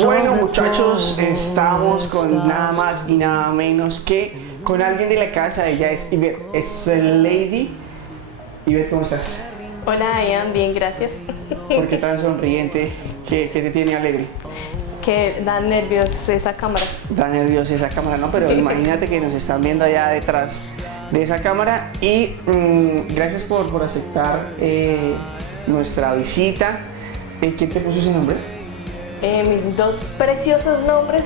Bueno, muchachos, estamos con nada más y nada menos que con alguien de la casa. Ella es Ivette, es Lady. Ivette, ¿cómo estás? Hola Ian, bien, gracias. ¿Por qué tan sonriente? ¿Qué te tiene alegre? Que da nervios esa cámara. Da nerviosa esa cámara, ¿no? Pero imagínate que nos están viendo allá detrás de esa cámara y gracias por aceptar nuestra visita. ¿Quién te puso ese nombre? Mis dos preciosos nombres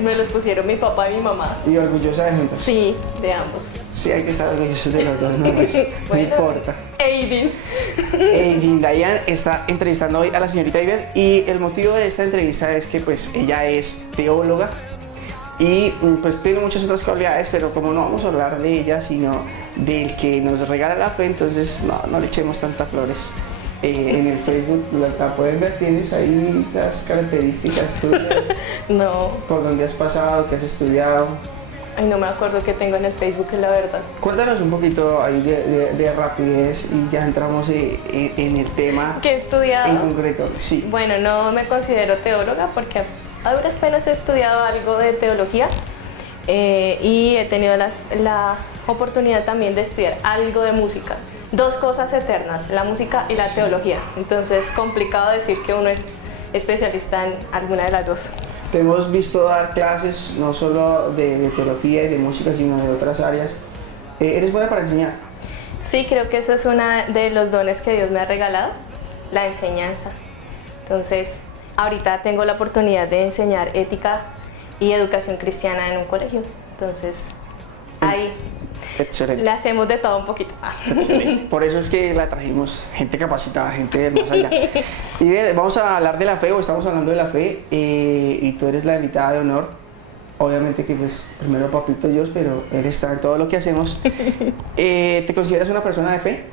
me los pusieron mi papá y mi mamá. Y orgullosa de juntos. Sí, de ambos. Sí, hay que estar orgullosos de los dos nombres. No Bueno, importa. Aidin. Dayan está entrevistando hoy a la señorita Ivette y el motivo de esta entrevista es que pues ella es teóloga y pues tiene muchas otras cualidades, pero como no vamos a hablar de ella sino del que nos regala la fe, entonces no le echemos tantas flores. En el Facebook la pueden ver, tienes ahí las características tuyas. No. Por dónde has pasado, qué has estudiado. Ay, no me acuerdo qué tengo en el Facebook, es la verdad. Cuéntanos un poquito ahí de rapidez y ya entramos en el tema. ¿Qué he estudiado? En concreto, sí. Bueno, no me considero teóloga porque a duras penas he estudiado algo de teología y he tenido la oportunidad también de estudiar algo de música. Dos cosas eternas, la música y la teología. Entonces, complicado decir que uno es especialista en alguna de las dos. Te hemos visto dar clases no solo de teología y de música, sino de otras áreas. ¿Eres buena para enseñar? Sí, creo que eso es uno de los dones que Dios me ha regalado, la enseñanza. Entonces, ahorita tengo la oportunidad de enseñar ética y educación cristiana en un colegio. Entonces, ahí excelente. le hacemos de todo un poquito. Excelente. Por eso es que la trajimos, gente capacitada, gente del más allá. Y bien, vamos a hablar de la fe, o estamos hablando de la fe, y tú eres la invitada de honor. Obviamente que pues primero papito Dios, pero Él está en todo lo que hacemos. ¿Te consideras una persona de fe?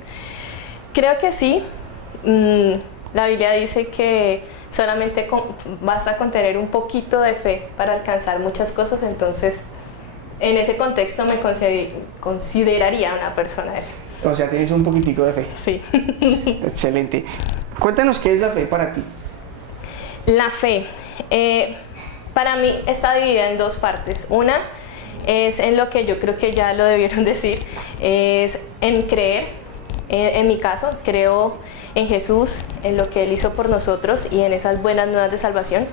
Creo que sí. La Biblia dice que solamente basta con tener un poquito de fe para alcanzar muchas cosas, entonces en ese contexto me consideraría una persona de fe. O sea, tienes un poquitico de fe. Sí. Excelente. Cuéntanos qué es la fe para ti. La fe, para mí está dividida en dos partes. Una es en lo que yo creo que ya lo debieron decir, es en creer. En mi caso, creo en Jesús, en lo que Él hizo por nosotros y en esas buenas nuevas de salvación.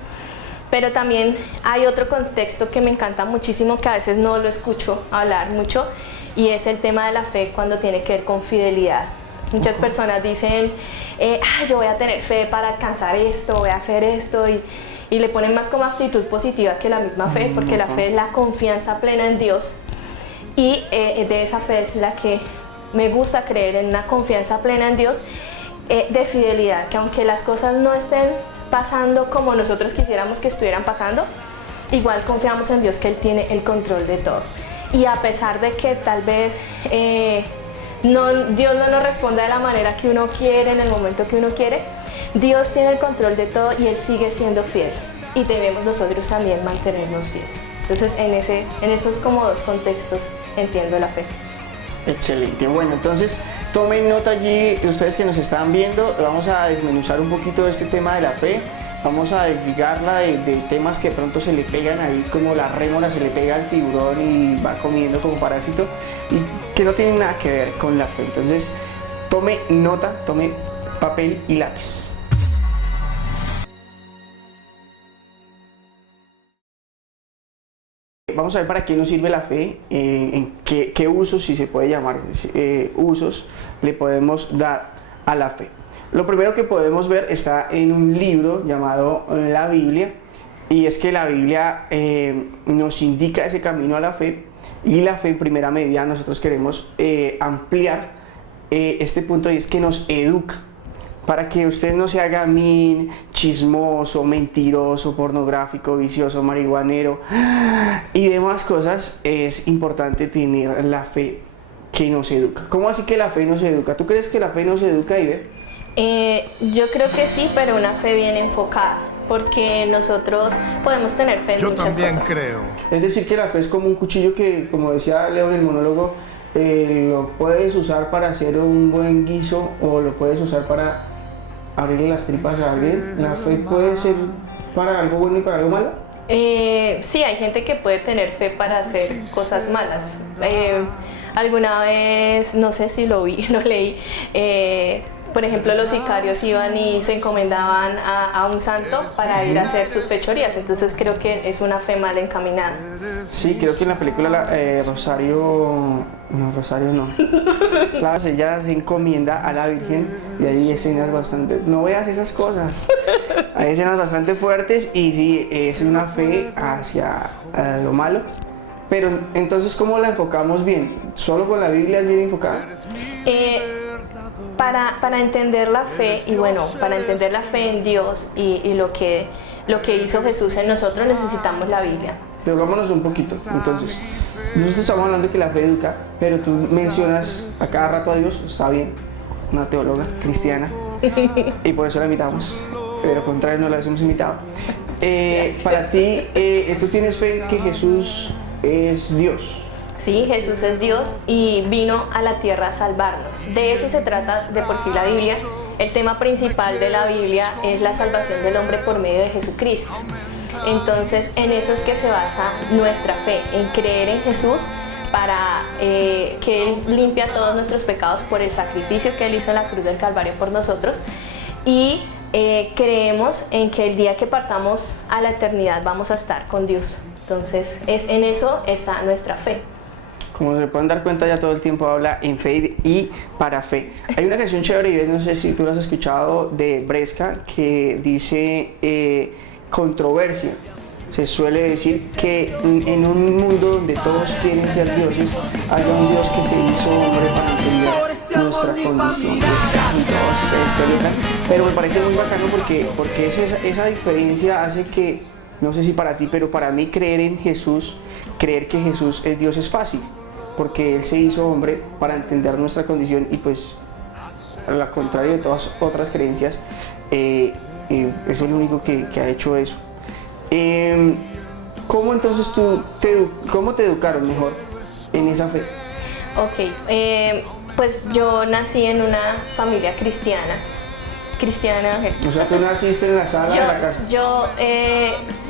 Pero también hay otro contexto que me encanta muchísimo, que a veces no lo escucho hablar mucho, y es el tema de la fe cuando tiene que ver con fidelidad. Muchas personas dicen, yo voy a tener fe para alcanzar esto, voy a hacer esto, y le ponen más como actitud positiva que la misma fe, porque la fe es la confianza plena en Dios, y de esa fe es la que me gusta creer, en una confianza plena en Dios, de fidelidad, que aunque las cosas no estén pasando como nosotros quisiéramos que estuvieran pasando, igual confiamos en Dios, que Él tiene el control de todo. Y a pesar de que tal vez Dios no nos responda de la manera que uno quiere, en el momento que uno quiere, Dios tiene el control de todo y Él sigue siendo fiel. Y debemos nosotros también mantenernos fieles. Entonces, en esos como dos contextos entiendo la fe. Excelente. Bueno, entonces tomen nota allí, ustedes que nos están viendo, vamos a desmenuzar un poquito este tema de la fe, vamos a desligarla de temas que de pronto se le pegan ahí, como la rémora se le pega al tiburón y va comiendo como parásito, y que no tienen nada que ver con la fe. Entonces, tome nota, tome papel y lápiz. Vamos a ver para qué nos sirve la fe, en qué usos, si se puede llamar usos, le podemos dar a la fe. Lo primero que podemos ver está en un libro llamado la Biblia, y es que la Biblia nos indica ese camino a la fe, y la fe en primera medida nosotros queremos ampliar este punto, y es que nos educa. Para que usted no se haga chismoso, mentiroso, pornográfico, vicioso, marihuanero y demás cosas, es importante tener la fe que nos educa. ¿Cómo así que la fe nos educa? ¿Tú crees que la fe nos educa, Ibe? Yo creo que sí, pero una fe bien enfocada, porque nosotros podemos tener fe en muchas cosas. Yo también creo. Es decir, que la fe es como un cuchillo que, como decía Leo en el monólogo, lo puedes usar para hacer un buen guiso o lo puedes usar para abrirle las tripas a alguien. La fe puede ser para algo bueno y para algo malo? Sí, hay gente que puede tener fe para hacer cosas malas. Alguna vez, no sé si lo vi, lo leí, por ejemplo, los sicarios iban y se encomendaban a un santo para ir a hacer sus fechorías, entonces creo que es una fe mal encaminada. Sí, creo que en la película Rosario no. Claro, ella se encomienda a la Virgen y hay escenas bastante... No veas esas cosas. Hay escenas bastante fuertes y sí, es una fe hacia lo malo. Pero entonces, ¿cómo la enfocamos bien? ¿Solo con la Biblia es bien enfocada? Para entender la fe, y bueno, para entender la fe en Dios y lo que hizo Jesús en nosotros, necesitamos la Biblia. Devolvámonos un poquito. Entonces, nosotros estamos hablando de que la fe educa, pero tú mencionas a cada rato a Dios, está bien, una teóloga cristiana, y por eso la invitamos, pero al contrario no la hemos invitado. Para ti, ¿tú tienes fe que Jesús es Dios? Sí, Jesús es Dios y vino a la tierra a salvarnos. De eso se trata de por sí la Biblia. El tema principal de la Biblia es la salvación del hombre por medio de Jesucristo. Entonces, en eso es que se basa nuestra fe, en creer en Jesús para que Él limpia todos nuestros pecados por el sacrificio que Él hizo en la cruz del Calvario por nosotros. Y creemos en que el día que partamos a la eternidad vamos a estar con Dios. Entonces, en eso está nuestra fe. Como se pueden dar cuenta, ya todo el tiempo habla en fe y para fe. Hay una canción chévere, y no sé si tú la has escuchado, de Bresca, que dice controversia. Se suele decir que en un mundo donde todos quieren ser dioses, hay un Dios que se hizo hombre para entender nuestra condición. Pero me parece muy bacano porque esa diferencia hace que, no sé si para ti, pero para mí creer en Jesús, creer que Jesús es Dios es fácil, porque Él se hizo hombre para entender nuestra condición y pues, al contrario de todas otras creencias, es el único que ha hecho eso. ¿Cómo entonces cómo te educaron mejor en esa fe? Ok, pues yo nací en una familia cristiana. O sea, tú naciste en la sala de la casa.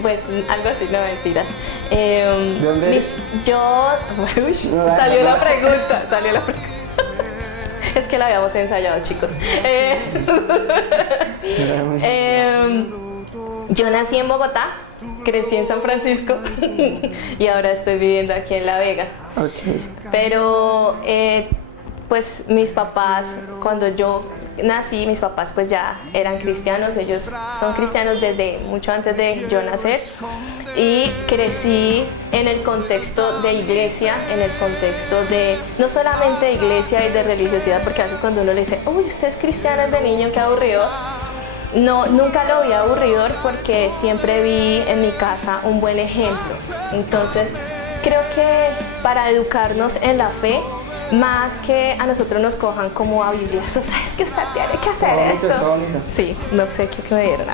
Pues algo así, no mentiras. ¿De dónde eres? Salió la pregunta. Es que la habíamos ensayado, chicos. Yo nací en Bogotá, crecí en San Francisco y ahora estoy viviendo aquí en La Vega. Okay. Pero pues mis papás, cuando yo nací, mis papás pues ya eran cristianos, ellos son cristianos desde mucho antes de yo nacer y crecí en el contexto de iglesia, en el contexto de no solamente de iglesia y de religiosidad, porque a veces cuando uno le dice, uy, usted es cristiano desde niño, qué aburrido. No, nunca lo vi aburridor porque siempre vi en mi casa un buen ejemplo. Entonces, creo que para educarnos en la fe, más que a nosotros nos cojan como a bibliazos, ¿sabes que usted tiene que hacer esto? Sí, no sé qué me dieron.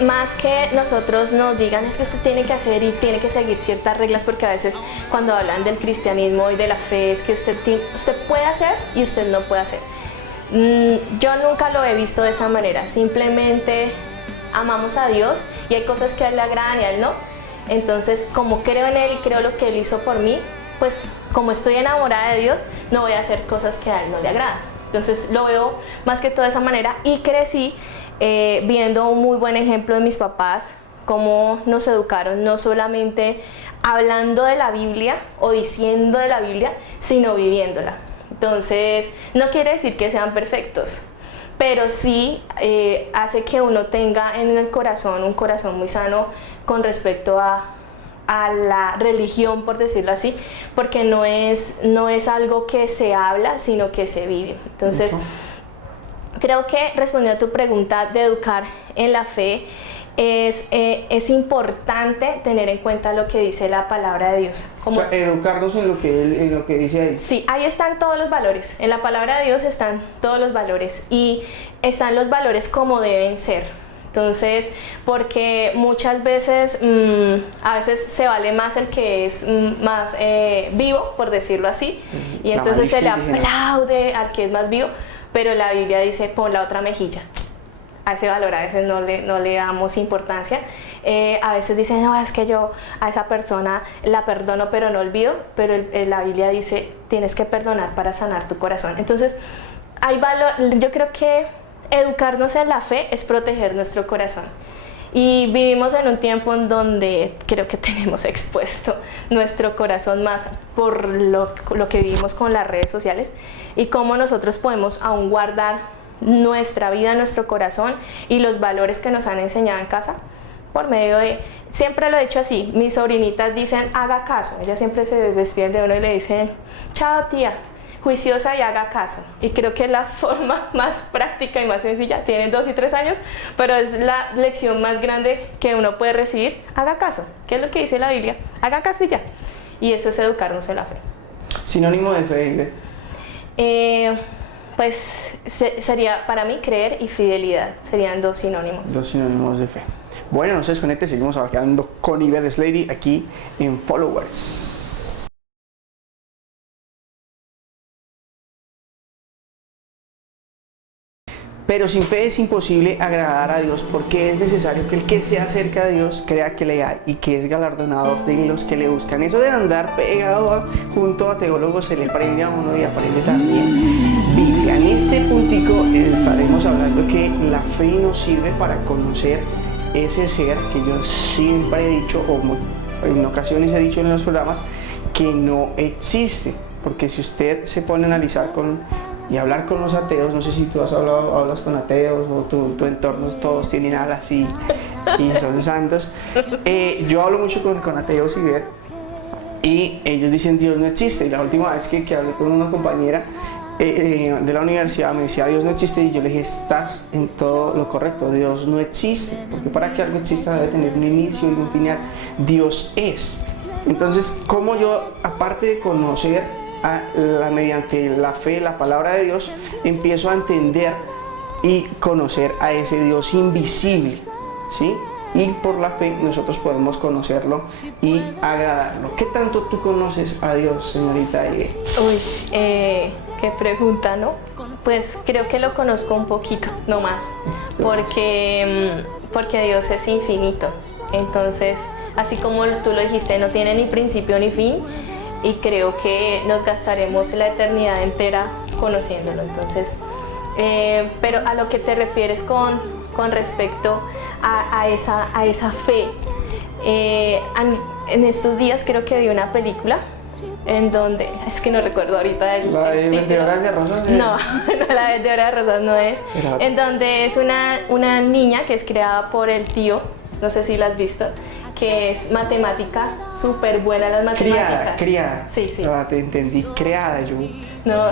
Más que nosotros nos digan es que usted tiene que hacer y tiene que seguir ciertas reglas, porque a veces cuando hablan del cristianismo y de la fe es que usted puede hacer y usted no puede hacer. Yo nunca lo he visto de esa manera, simplemente amamos a Dios y hay cosas que a Él le agradan y a Él no. Entonces, como creo en Él y creo lo que Él hizo por mí, pues como estoy enamorada de Dios, no voy a hacer cosas que a Él no le agradan. Entonces lo veo más que todo de esa manera y crecí viendo un muy buen ejemplo de mis papás, cómo nos educaron, no solamente hablando de la Biblia o diciendo de la Biblia, sino viviéndola. Entonces, no quiere decir que sean perfectos, pero sí hace que uno tenga en el corazón un corazón muy sano con respecto a la religión, por decirlo así, porque no es algo que se habla, sino que se vive. Entonces, creo que respondiendo a tu pregunta de educar en la fe, es importante tener en cuenta lo que dice la palabra de Dios. O sea, educarnos en lo que dice ahí. Sí, ahí están todos los valores. En la palabra de Dios están todos los valores y están los valores como deben ser. Entonces, porque muchas veces, a veces se vale más el que es más vivo, por decirlo así, y entonces se le aplaude al que es más vivo, pero la Biblia dice, pon la otra mejilla. a ese valor a veces no le damos importancia. A veces dicen, no, es que yo a esa persona la perdono pero no olvido, pero la Biblia dice, tienes que perdonar para sanar tu corazón. Entonces, hay valor, yo creo que educarnos en la fe es proteger nuestro corazón. Y vivimos en un tiempo en donde creo que tenemos expuesto nuestro corazón más por lo que vivimos con las redes sociales y cómo nosotros podemos aún guardar nuestra vida, nuestro corazón y los valores que nos han enseñado en casa por medio de, siempre lo he hecho así, mis sobrinitas dicen haga caso, ellas siempre se despiden de uno y le dicen chao tía, juiciosa y haga caso, y creo que es la forma más práctica y más sencilla. Tienen 2 y 3 años, pero es la lección más grande que uno puede recibir. Haga caso, ¿qué es lo que dice la Biblia? Haga caso y ya, y eso es educarnos en la fe. Sinónimo de fe. Pues sería para mí creer y fidelidad, serían 2 sinónimos. 2 sinónimos de fe. Bueno, no se desconecte, seguimos hablando con Yvette Lady aquí en Followers. Pero sin fe es imposible agradar a Dios, porque es necesario que el que se acerca a Dios crea que le hay y que es galardonador de los que le buscan. Eso de andar pegado junto a teólogos se le aprende a uno y aprende también Biblia. En este puntico estaremos hablando que la fe nos sirve para conocer ese ser que yo siempre he dicho, o en ocasiones he dicho en los programas, que no existe. Porque si usted se pone a analizar y hablar con los ateos, no sé si tú hablas con ateos o tu entorno, todos tienen alas y son santos. Yo hablo mucho con ateos y ellos dicen Dios no existe. Y la última vez que hablé con una compañera de la universidad me decía Dios no existe, y yo le dije estás en todo lo correcto, Dios no existe, porque para que algo exista debe tener un inicio y un final. Dios es. Entonces, ¿cómo yo, aparte de conocer mediante la fe, la palabra de Dios, empiezo a entender y conocer a ese Dios invisible, ¿sí? Y por la fe nosotros podemos conocerlo y agradarlo. ¿Qué tanto tú conoces a Dios, señorita Ige? Uy, qué pregunta, ¿no? Pues creo que lo conozco un poquito, no más, porque Dios es infinito. Entonces, así como tú lo dijiste, no tiene ni principio ni fin, y creo que nos gastaremos la eternidad entera conociéndolo. Entonces, pero a lo que te refieres con respecto a esa fe, en estos días creo que vi una película en donde, es que no recuerdo ahorita ¿La de Vendedoras de Rosas? No, la de Vendedoras de Rosas no es. En donde es una niña que es creada por el tío, no sé si la has visto, que es matemática, súper buena las matemáticas. Criada. Sí. Te entendí, creada yo. No,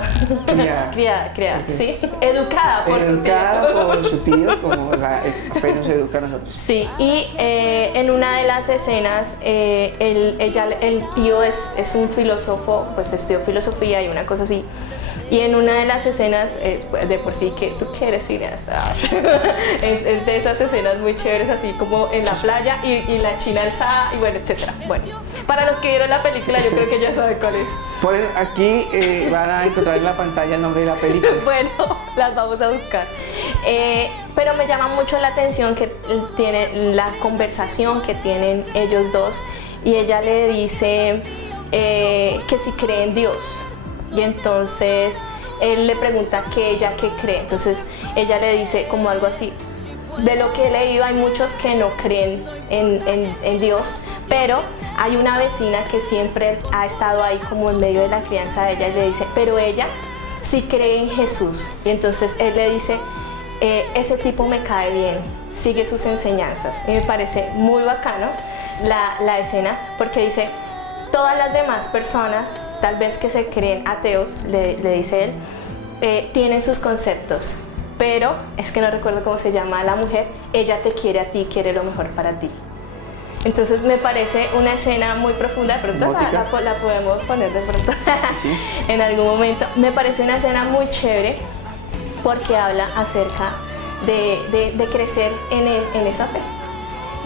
criada, okay. Sí, educada por su tío, como la fe nos educa a nosotros. Sí, y en una de las escenas, el tío es un filósofo, pues estudió filosofía y una cosa así. Y en una de las escenas, de por sí, que tú quieres cineasta, es de esas escenas muy chéveres, así como en la playa y la china alzada y bueno, etcétera. Bueno, para los que vieron la película, yo creo que ya saben cuál es. Ponen aquí, van a encontrar en la pantalla el nombre de la película. Bueno, las vamos a buscar. Pero me llama mucho la atención que tiene la conversación que tienen ellos dos, y ella le dice que si cree en Dios. Y entonces él le pregunta que ella qué cree. Entonces ella le dice como algo así: de lo que he leído hay muchos que no creen en Dios, pero hay una vecina que siempre ha estado ahí como en medio de la crianza de ella, y le dice, pero ella sí cree en Jesús. Y entonces él le dice, ese tipo me cae bien, sigue sus enseñanzas. Y me parece muy bacano la escena, porque dice, todas las demás personas, tal vez que se creen ateos, le dice él, tienen sus conceptos, pero es que no recuerdo cómo se llama la mujer, ella te quiere a ti, quiere lo mejor para ti. Entonces me parece una escena muy profunda, de pronto la podemos poner de pronto sí. en algún momento. Me parece una escena muy chévere porque habla acerca de crecer en esa fe.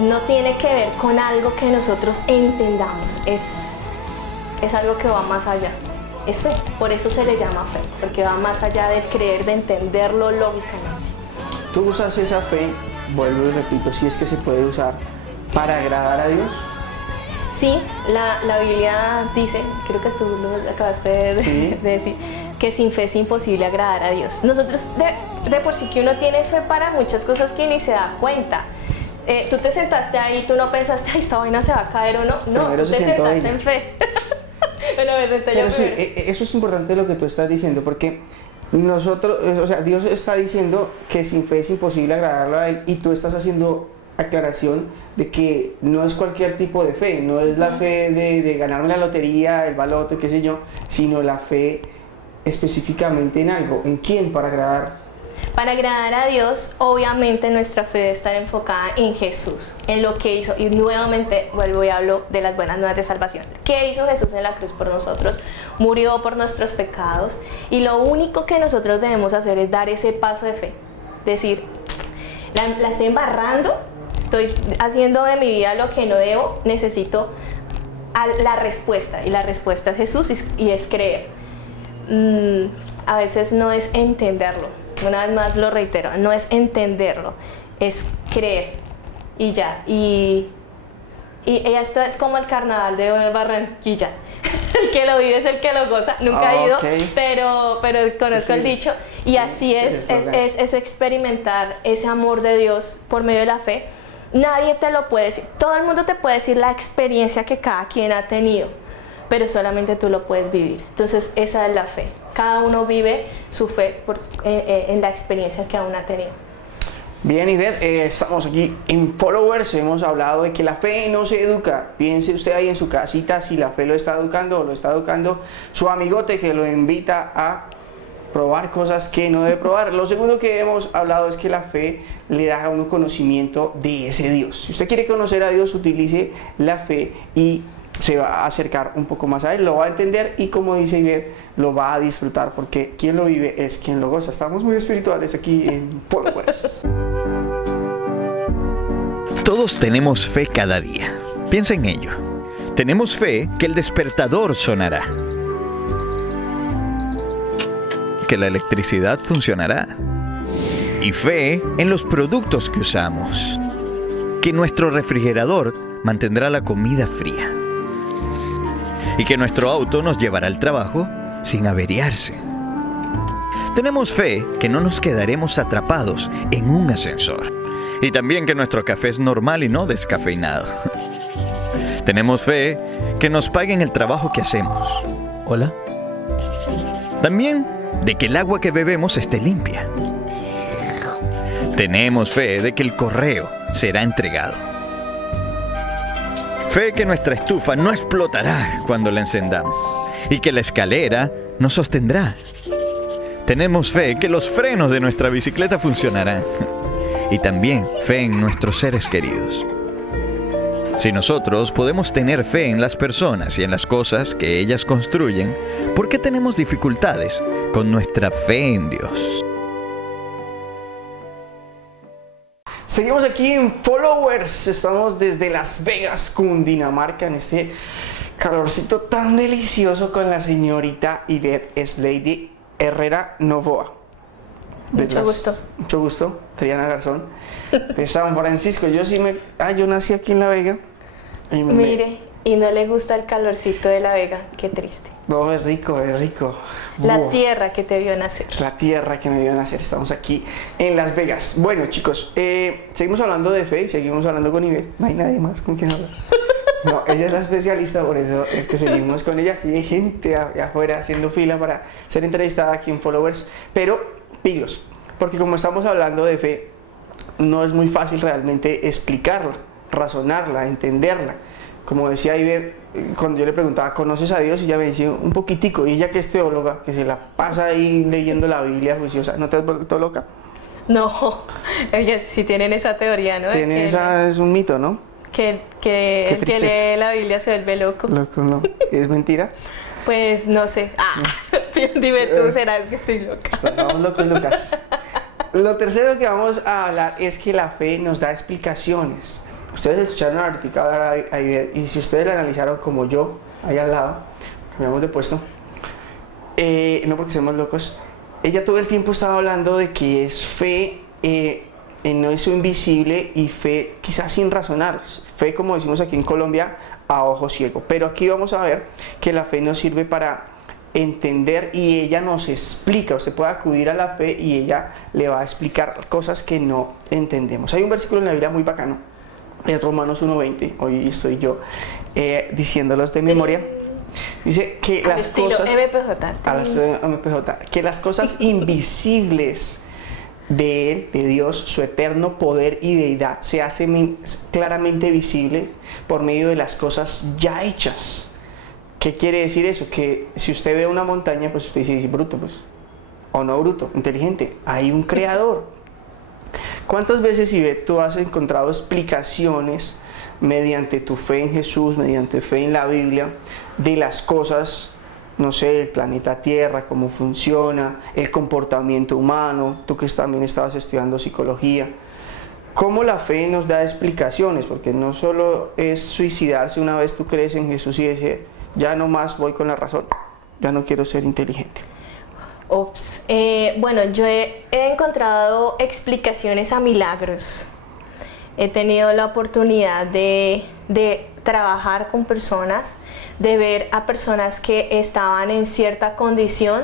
No tiene que ver con algo que nosotros entendamos, es algo que va más allá. Es fe, por eso se le llama fe, porque va más allá del creer, de entenderlo lógicamente. tú usas esa fe, vuelvo y repito, si es que se puede usar para agradar a Dios. Sí, la Biblia dice, creo que tú lo acabaste Sí. de decir, que sin fe es imposible agradar a Dios. Nosotros, de por sí que uno tiene fe para muchas cosas que ni se da cuenta. Tú te sentaste ahí, tú no pensaste, ay, esta vaina se va a caer o no. No, Primero tú se te sentó sentaste ella. en fe. Bueno, me senté yo Pero sí, primero. eso es importante lo que tú estás diciendo, porque nosotros, o sea, Dios está diciendo que sin fe es imposible agradarlo a Él, y tú estás haciendo aclaración de que no es cualquier tipo de fe, no es la fe de ganarme la lotería, el baloto, qué sé yo, sino la fe específicamente en algo. ¿En quién? Para agradar. Para agradar a Dios, obviamente nuestra fe debe estar enfocada en Jesús, en lo que hizo. Y nuevamente vuelvo y hablo de las buenas nuevas de salvación. ¿Qué hizo Jesús en la cruz por nosotros? Murió por nuestros pecados. Y lo único que nosotros debemos hacer es dar ese paso de fe. Decir, la estoy embarrando, estoy haciendo de mi vida lo que no debo, necesito la respuesta. Y la respuesta es Jesús y es creer. A veces no es entenderlo. Una vez más lo reitero, no es entenderlo, es creer y ya. Y esto es como el carnaval de Barranquilla. El que lo vive es el que lo goza. Nunca he ido, Ok. pero conozco el dicho. Y así es experimentar ese amor de Dios por medio de la fe. Nadie te lo puede decir. Todo el mundo te puede decir la experiencia que cada quien ha tenido, pero solamente tú lo puedes vivir. Entonces esa es la fe. Cada uno vive su fe en la experiencia que aún ha tenido. Bien, Ivette, estamos aquí en Followers, hemos hablado de que la fe no se educa. Piense usted ahí en su casita si la fe lo está educando o lo está educando su amigote que lo invita a probar cosas que no debe probar. Lo segundo que hemos hablado es que la fe le da a uno conocimiento de ese Dios. Si usted quiere conocer a Dios, utilice la fe y se va a acercar un poco más a Él, lo va a entender y, como dice Ivette, lo va a disfrutar, porque quien lo vive es quien lo goza. Estamos muy espirituales aquí en Followers. Todos tenemos fe cada día. Piensa en ello. Tenemos fe que el despertador sonará, que la electricidad funcionará, y fe en los productos que usamos, que nuestro refrigerador mantendrá la comida fría, y que nuestro auto nos llevará al trabajo sin averiarse. Tenemos fe que no nos quedaremos atrapados en un ascensor, y también que nuestro café es normal y no descafeinado. Tenemos fe que nos paguen el trabajo que hacemos. Hola. También de que el agua que bebemos esté limpia. Tenemos fe de que el correo será entregado. Fe que nuestra estufa no explotará cuando la encendamos y que la escalera nos sostendrá. Tenemos fe que los frenos de nuestra bicicleta funcionarán y también fe en nuestros seres queridos. Si nosotros podemos tener fe en las personas y en las cosas que ellas construyen, ¿por qué tenemos dificultades con nuestra fe en Dios? Seguimos aquí en Followers, estamos desde Las Vegas, Cundinamarca, en este calorcito tan delicioso con la señorita Ivette Slady Herrera Novoa. Mucho gusto. Mucho gusto, Triana Garzón, de San Francisco. Yo nací aquí en La Vega. Y Mire, y no le gusta el calorcito de La Vega, qué triste. No, es rico, es rico. La Buah. tierra que te vio nacer. La tierra que me vio nacer. Estamos aquí en Las Vegas. Bueno, chicos, seguimos hablando de fe y seguimos hablando con Ivette. No hay nadie más con quien hablar. No, ella es la especialista, por eso es que seguimos con ella. Y hay gente allá afuera haciendo fila para ser entrevistada aquí en Followers. Pero, pilos, porque como estamos hablando de fe, no es muy fácil realmente explicarla, razonarla, entenderla. Como decía Ivette, cuando yo le preguntaba, ¿conoces a Dios? Y ella me decía un poquitico. Y ella, que es teóloga, que se la pasa ahí leyendo la Biblia juiciosa, ¿no te has vuelto loca? No, ellas sí tienen esa teoría, ¿no? Tiene esa, es un mito, ¿no? Que el que tristeza. lee la Biblia se vuelve loco. Loco, no. ¿Es mentira? Pues no sé. Dime tú, ¿será que estoy loca? Estamos locos, Lucas. Lo tercero que vamos a hablar es que la fe nos da explicaciones. Ustedes escucharon ahorita hablar a Ivette, y si ustedes la analizaron como yo, ahí al lado, cambiamos de puesto, no porque seamos locos, ella todo el tiempo estaba hablando de que es fe en eso invisible y fe quizás sin razonar. Fe, como decimos aquí en Colombia, a ojo ciego. Pero aquí vamos a ver que la fe nos sirve para entender y ella nos explica. Usted puede acudir a la fe y ella le va a explicar cosas que no entendemos. Hay un versículo en la Biblia muy bacano, es Romanos 1:20. Hoy estoy yo diciéndolos de memoria. Dice que las cosas MPJ, que las cosas invisibles de Él, de Dios, su eterno poder y deidad, se hace claramente visible por medio de las cosas ya hechas. ¿Qué quiere decir eso? Que si usted ve una montaña, pues usted dice, bruto, pues, o no bruto, inteligente, hay un creador. ¿Cuántas veces, Ivette, tú has encontrado explicaciones mediante tu fe en Jesús, mediante fe en la Biblia, de las cosas, no sé, el planeta Tierra, cómo funciona, el comportamiento humano? Tú que también estabas estudiando psicología, cómo la fe nos da explicaciones, porque no solo es suicidarse una vez tú crees en Jesús y decir, ya no más voy con la razón, ya no quiero ser inteligente. Bueno, yo he encontrado explicaciones a milagros. He tenido la oportunidad de trabajar con personas, de ver a personas que estaban en cierta condición,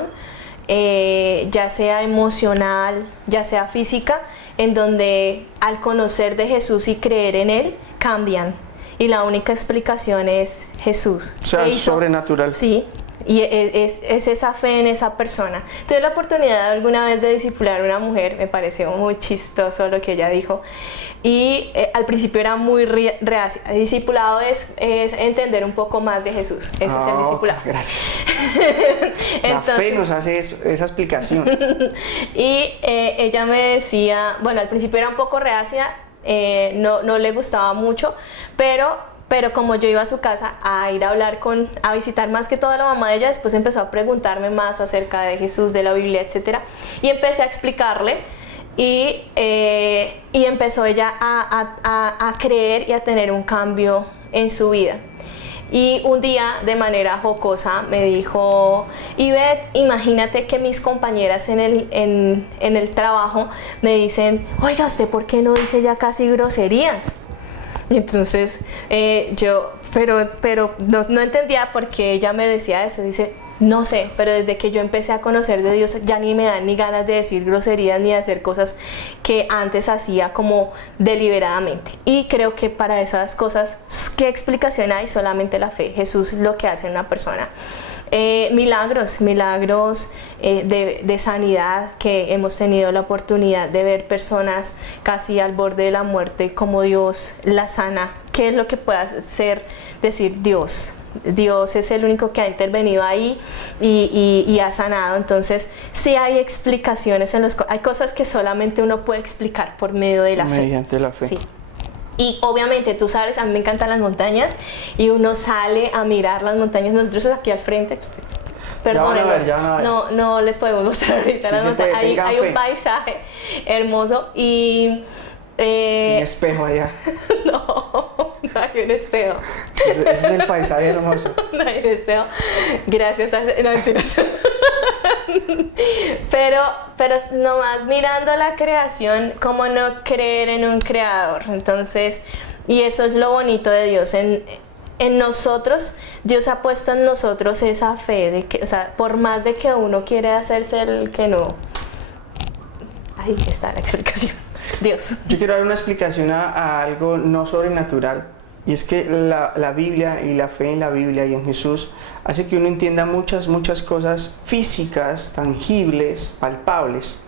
ya sea emocional, ya sea física, en donde al conocer de Jesús y creer en Él, cambian. Y la única explicación es Jesús. O sea, es sobrenatural. Sí, y es esa fe en esa persona. Tuve la oportunidad alguna vez de discipular a una mujer, me pareció muy chistoso lo que ella dijo. Y al principio era muy reacia. El discipulado es entender un poco más de Jesús. Ese es el discipulado. Gracias. La fe nos hace esa explicación. Y ella me decía, bueno, al principio era un poco reacia, no le gustaba mucho, pero como yo iba a su casa a ir a hablar a visitar más que todo a la mamá de ella, después empezó a preguntarme más acerca de Jesús, de la Biblia, etc. Y empecé a explicarle. Y empezó ella a creer y a tener un cambio en su vida. Y un día, de manera jocosa, me dijo, Ivette, imagínate que mis compañeras en el trabajo me dicen, oiga, ¿usted por qué no dice ya casi groserías? Y entonces pero no entendía por qué ella me decía eso. Dice, no sé, pero desde que yo empecé a conocer de Dios ya ni me dan ni ganas de decir groserías ni de hacer cosas que antes hacía como deliberadamente. Y creo que para esas cosas, ¿qué explicación hay? Solamente la fe. Jesús lo que hace en una persona. Milagros de sanidad, que hemos tenido la oportunidad de ver personas casi al borde de la muerte, como Dios la sana. ¿Qué es lo que puede hacer? Decir Dios es el único que ha intervenido ahí y ha sanado. Entonces sí hay explicaciones hay cosas que solamente uno puede explicar por medio de la fe. Mediante la fe. Sí. Y obviamente tú sabes, a mí me encantan las montañas y uno sale a mirar las montañas. Nosotros aquí al frente, perdónenos, no les podemos mostrar ahorita las montañas. Hay un paisaje hermoso y un espejo allá. No hay un espejo. Ese es el paisaje hermoso. No hay un espejo. Gracias a... No, mentiras. Pero nomás mirando la creación, ¿cómo no creer en un creador? Entonces, y eso es lo bonito de Dios. En nosotros, Dios ha puesto en nosotros esa fe de que, o sea, por más de que uno quiere hacerse el que no, ahí está la explicación. Dios. Yo quiero dar una explicación a algo no sobrenatural, y es que la Biblia y la fe en la Biblia y en Jesús hace que uno entienda muchas cosas físicas, tangibles, palpables.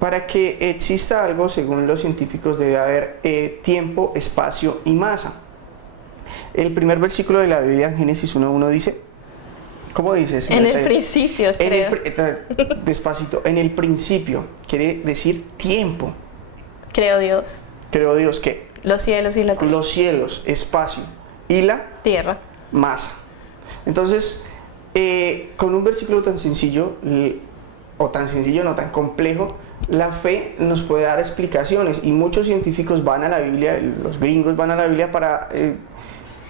Para que exista algo, según los científicos, debe haber tiempo, espacio y masa. El primer versículo de la Biblia en Génesis 1:1 dice, ¿cómo dice? En el principio, creo. Despacito, en el principio, quiere decir tiempo. Creó Dios. ¿Creó Dios qué? Los cielos y la tierra. Los cielos, espacio, y la tierra. Masa. Entonces, con un versículo tan sencillo, o tan sencillo, no tan complejo, la fe nos puede dar explicaciones, y muchos científicos van a la Biblia, los gringos van a la Biblia para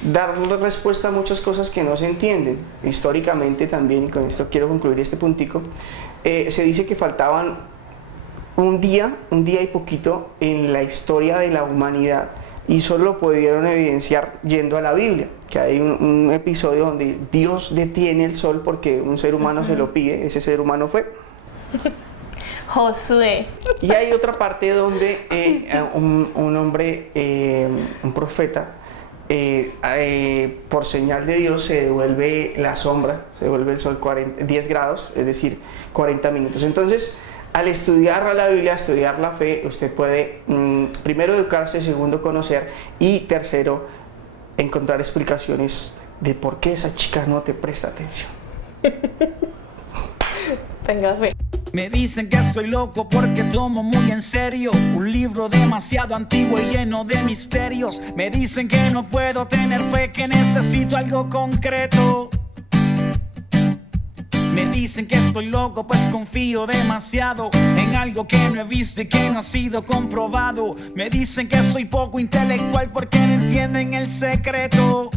dar respuesta a muchas cosas que no se entienden. Históricamente también, y con esto quiero concluir este puntico, se dice que faltaban un día y poquito en la historia de la humanidad, y solo lo pudieron evidenciar yendo a la Biblia, que hay un episodio donde Dios detiene el sol porque un ser humano se lo pide. Ese ser humano fue Josué. Y hay otra parte donde un hombre, un profeta, por señal de Dios se devuelve la sombra, se devuelve el sol 10 grados, es decir, 40 minutos. Entonces, al estudiar la Biblia, estudiar la fe, usted puede primero educarse, segundo conocer y tercero encontrar explicaciones de por qué esa chica no te presta atención. Tenga fe. Me dicen que soy loco porque tomo muy en serio un libro demasiado antiguo y lleno de misterios. Me dicen que no puedo tener fe, que necesito algo concreto. Me dicen que estoy loco pues confío demasiado en algo que no he visto y que no ha sido comprobado. Me dicen que soy poco intelectual porque no entienden el secreto.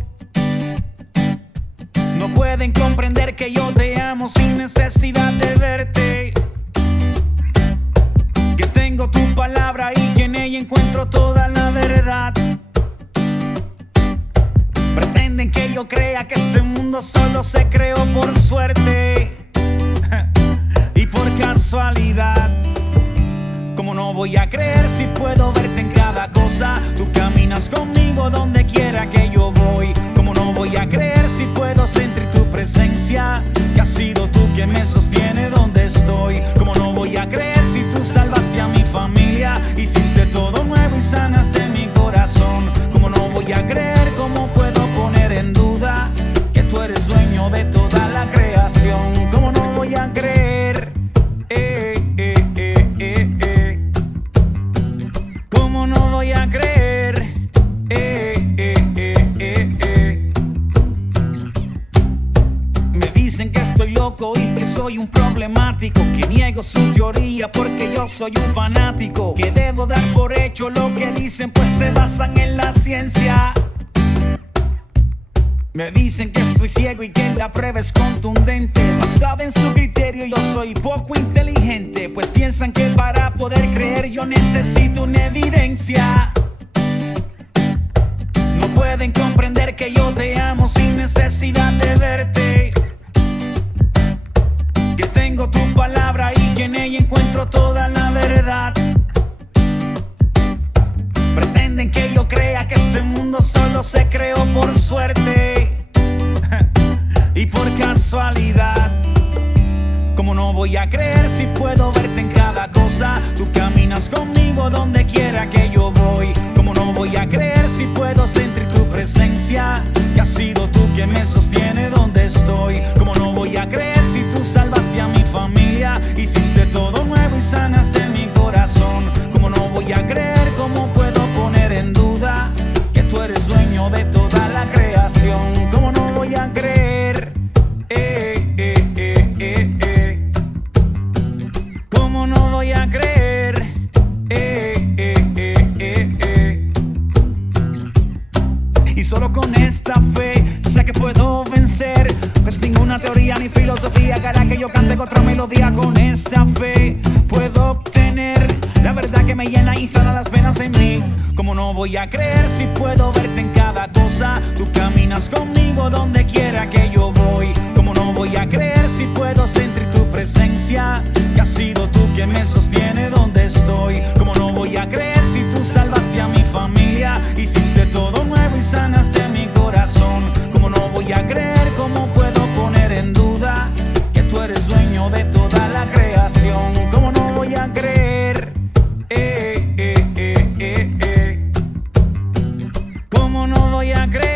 No pueden comprender que yo te amo sin necesidad de verte, que tengo tu palabra y que en ella encuentro toda la verdad. Pretenden que yo crea que este mundo solo se creó por suerte y por casualidad. ¿Cómo no voy a creer si puedo verte en cada cosa? Tú caminas conmigo donde quiera que yo voy. ¿Cómo no voy a creer si puedo sentir tu presencia? Que has sido tú quien me sostiene donde estoy. ¿Cómo no voy a creer si tú salvaste a mi familia? Hiciste todo nuevo y sanaste mi corazón. ¿Cómo no voy a creer? ¿Cómo puedo poner en duda que tú eres dueño de toda la creación? ¿Cómo no voy a creer? ¿Cómo no voy a creer? Me dicen que estoy loco y que soy un problemático, que niego su teoría porque yo soy un fanático, que debo dar por hecho lo que dicen pues se basan en la ciencia. Me dicen que estoy ciego y que la prueba es contundente. Basada en su criterio yo soy poco inteligente, pues piensan que para poder creer yo necesito una evidencia. No pueden comprender que yo te amo sin necesidad de verte, que tengo tu palabra y que en ella encuentro toda la verdad. Pretenden que yo crea que este mundo solo se creó por suerte y por casualidad. ¿Cómo no voy a creer si puedo verte en cada cosa? Tú caminas conmigo donde quiera que yo voy. ¿Cómo no voy a creer si puedo sentir tu presencia? Que has sido tú quien me sostiene donde estoy. ¿Cómo no voy a creer si tú salvaste a mi familia? Hiciste todo nuevo y sanaste mi corazón. ¿Cómo no voy a creer? ¿Cómo puedo poner en duda que tú eres dueño de toda la creación? ¿Cómo no voy a creer? ¿Cómo no voy a creer? Y solo con esta fe sé que puedo vencer, pues ninguna teoría ni filosofía hará que yo cante otra melodía. Con esta fe puedo obtener la verdad que me llena y sana las venas en mí. ¿Cómo no voy a creer si puedo verte en cada cosa? Tú caminas conmigo donde quiera que yo voy. ¿Cómo no voy a creer si puedo sentir tu presencia? Que has sido tú quien me sostiene donde estoy. ¿Cómo no voy a creer si tú salvaste a mi familia? Hiciste todo nuevo y sanaste mi corazón. ¿Cómo no voy a creer? ¿Cómo puedo poner en duda que tú eres dueño de toda la creación? ¿Cómo no voy a creer? ¿Cómo no voy a creer?